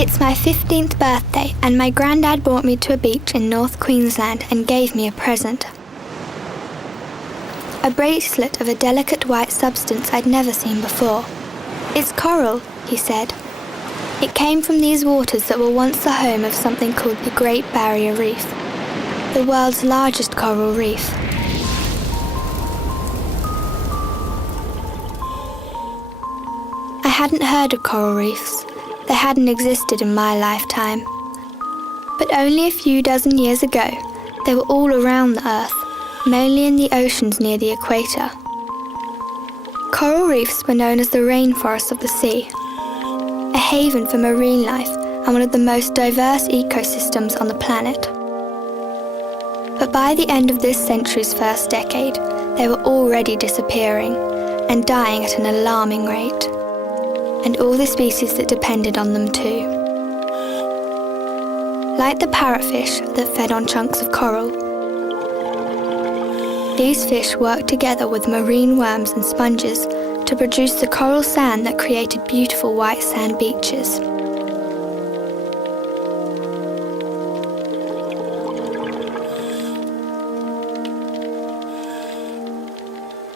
It's my 15th birthday and my granddad brought me to a beach in North Queensland and gave me a present. A bracelet of a delicate white substance I'd never seen before. "It's coral," he said. It came from these waters that were once the home of something called the Great Barrier Reef, the world's largest coral reef. I hadn't heard of coral reefs. They hadn't existed in my lifetime. But only a few dozen years ago, they were all around the Earth, mainly in the oceans near the equator. Coral reefs were known as the rainforests of the sea, a haven for marine life and one of the most diverse ecosystems on the planet. But by the end of this century's first decade, they were already disappearing and dying at an alarming rate, and all the species that depended on them too. Like the parrotfish that fed on chunks of coral, these fish worked together with marine worms and sponges to produce the coral sand that created beautiful white sand beaches.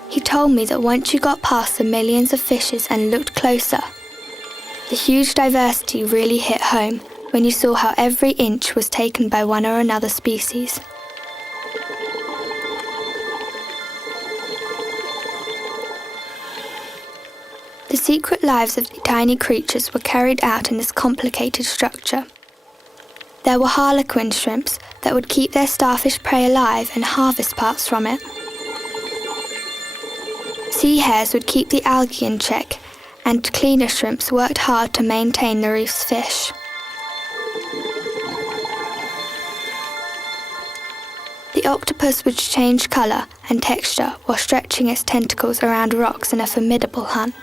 He told me that once you got past the millions of fishes and looked closer, the huge diversity really hit home when you saw how every inch was taken by one or another species. The secret lives of the tiny creatures were carried out in this complicated structure. There were harlequin shrimps that would keep their starfish prey alive and harvest parts from it. Sea hares would keep the algae in check, and cleaner shrimps worked hard to maintain the reef's fish. The octopus would change colour and texture while stretching its tentacles around rocks in a formidable hunt.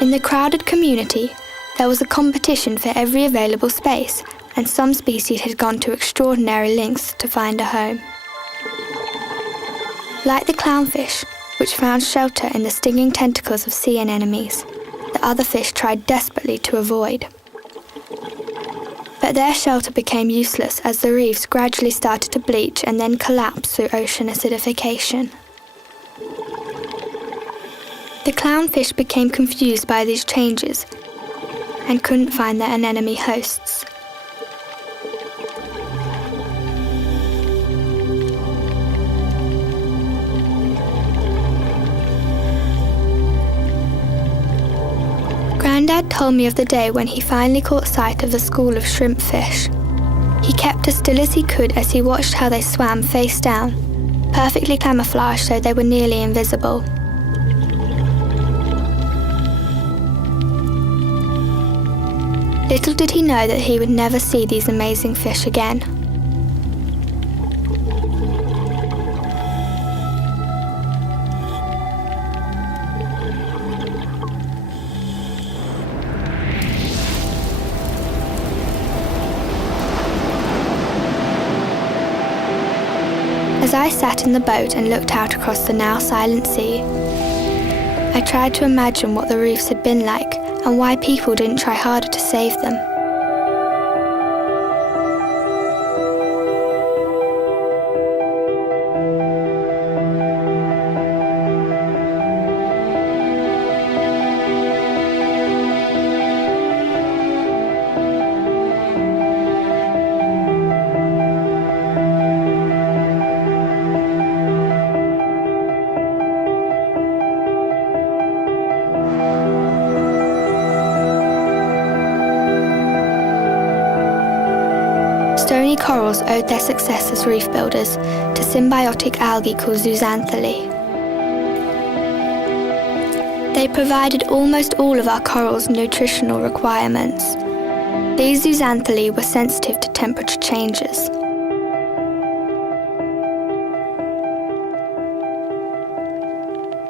In the crowded community, there was a competition for every available space, and some species had gone to extraordinary lengths to find a home. Like the clownfish, which found shelter in the stinging tentacles of sea anemones, the other fish tried desperately to avoid. But their shelter became useless as the reefs gradually started to bleach and then collapse through ocean acidification. The clownfish became confused by these changes and couldn't find their anemone hosts. Grandad told me of the day when he finally caught sight of a school of shrimp fish. He kept as still as he could as he watched how they swam face down, perfectly camouflaged so they were nearly invisible. Little did he know that he would never see these amazing fish again. As I sat in the boat and looked out across the now silent sea, I tried to imagine what the reefs had been like and why people didn't try harder to save them. Stony corals owed their success as reef builders to symbiotic algae called zooxanthellae. They provided almost all of our corals' nutritional requirements. These zooxanthellae were sensitive to temperature changes.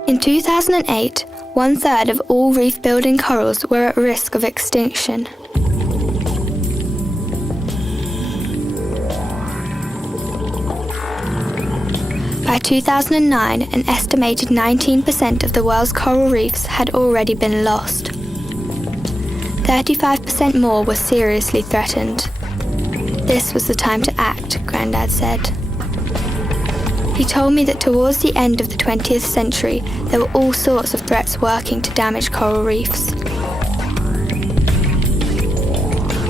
In 2008, 1/3 of all reef-building corals were at risk of extinction. By 2009, an estimated 19% of the world's coral reefs had already been lost. 35% more were seriously threatened. This was the time to act, Grandad said. He told me that towards the end of the 20th century, there were all sorts of threats working to damage coral reefs.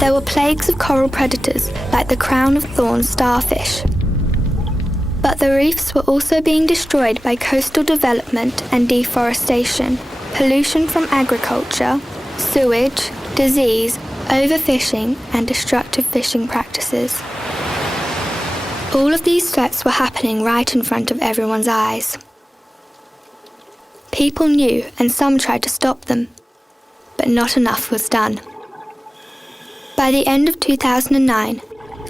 There were plagues of coral predators like the crown-of-thorns starfish. But the reefs were also being destroyed by coastal development and deforestation, pollution from agriculture, sewage, disease, overfishing, and destructive fishing practices. All of these threats were happening right in front of everyone's eyes. People knew, and some tried to stop them, but not enough was done. By the end of 2009,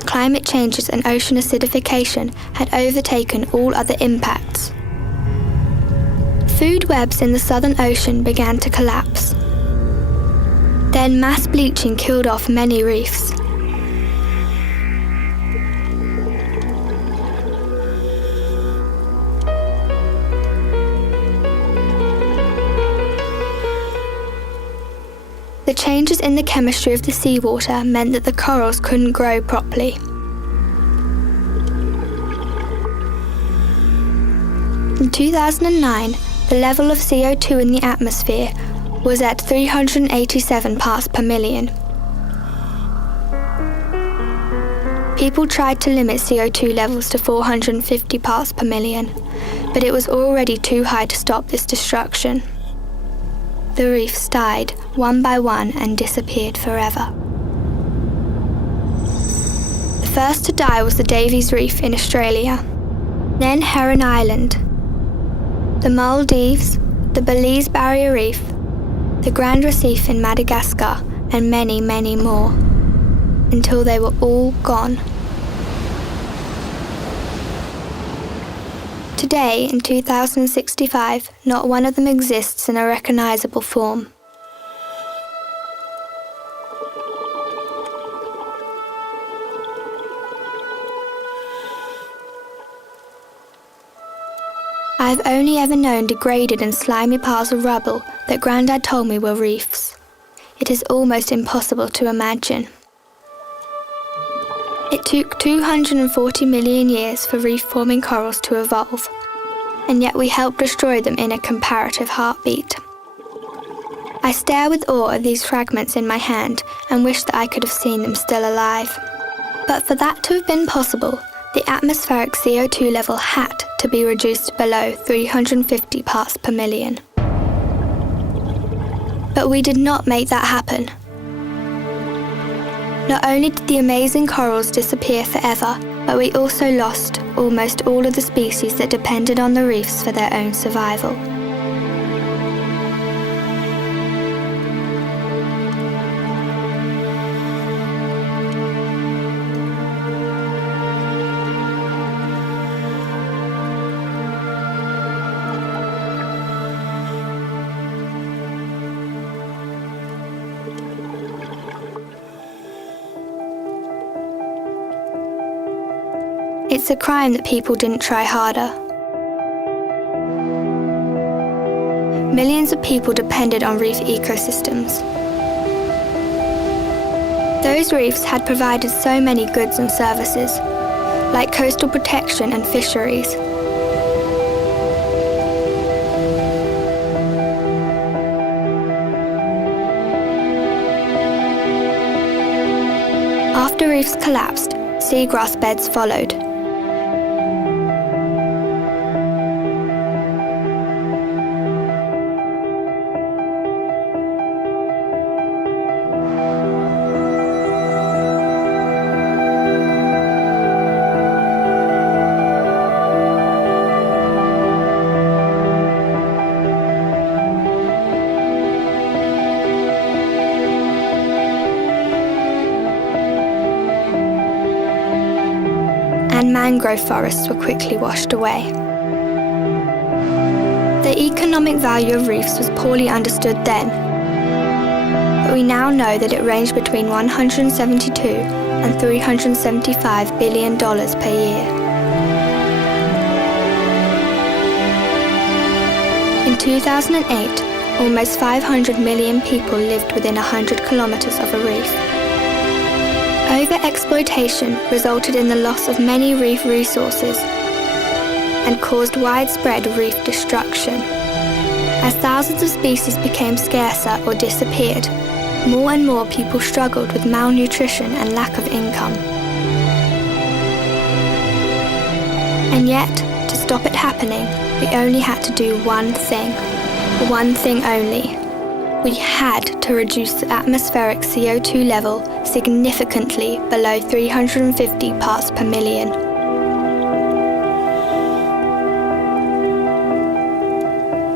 climate changes and ocean acidification had overtaken all other impacts. Food webs in the Southern Ocean began to collapse. Then mass bleaching killed off many reefs. The changes in the chemistry of the seawater meant that the corals couldn't grow properly. In 2009, the level of CO2 in the atmosphere was at 387 parts per million. People tried to limit CO2 levels to 450 parts per million, but it was already too high to stop this destruction. The reefs died one by one and disappeared forever. The first to die was the Davies Reef in Australia, then Heron Island, the Maldives, the Belize Barrier Reef, the Grand Reef in Madagascar, and many, many more, until they were all gone. Today, in 2065, not one of them exists in a recognizable form. I've only ever known degraded and slimy piles of rubble that Grandad told me were reefs. It is almost impossible to imagine. It took 240 million years for reef-forming corals to evolve, and yet we helped destroy them in a comparative heartbeat. I stare with awe at these fragments in my hand and wish that I could have seen them still alive. But for that to have been possible, the atmospheric CO2 level had to be reduced below 350 parts per million. But we did not make that happen. Not only did the amazing corals disappear forever, but we also lost almost all of the species that depended on the reefs for their own survival. It's a crime that people didn't try harder. Millions of people depended on reef ecosystems. Those reefs had provided so many goods and services, like coastal protection and fisheries. After reefs collapsed, seagrass beds followed. And mangrove forests were quickly washed away. The economic value of reefs was poorly understood then, but we now know that it ranged between $172 and $375 billion per year. In 2008, Almost 500 million people lived within 100 kilometres of a reef. Over-exploitation resulted in the loss of many reef resources and caused widespread reef destruction. As thousands of species became scarcer or disappeared, more and more people struggled with malnutrition and lack of income. And yet, to stop it happening, we only had to do one thing only. We had to reduce the atmospheric CO2 level significantly below 350 parts per million.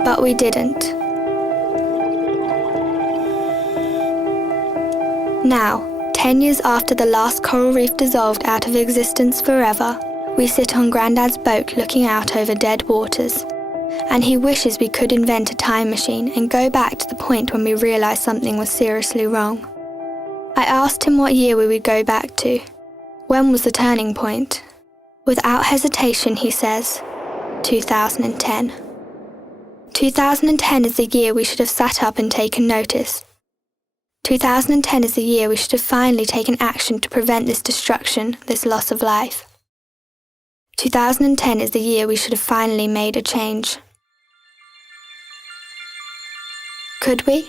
But we didn't. Now, 10 years after the last coral reef dissolved out of existence forever, we sit on Grandad's boat looking out over dead waters, and he wishes we could invent a time machine and go back to the point when we realised something was seriously wrong. I asked him what year we would go back to. When was the turning point? Without hesitation, he says, 2010. 2010 is the year we should have sat up and taken notice. 2010 is the year we should have finally taken action to prevent this destruction, this loss of life. 2010 is the year we should have finally made a change. Could we?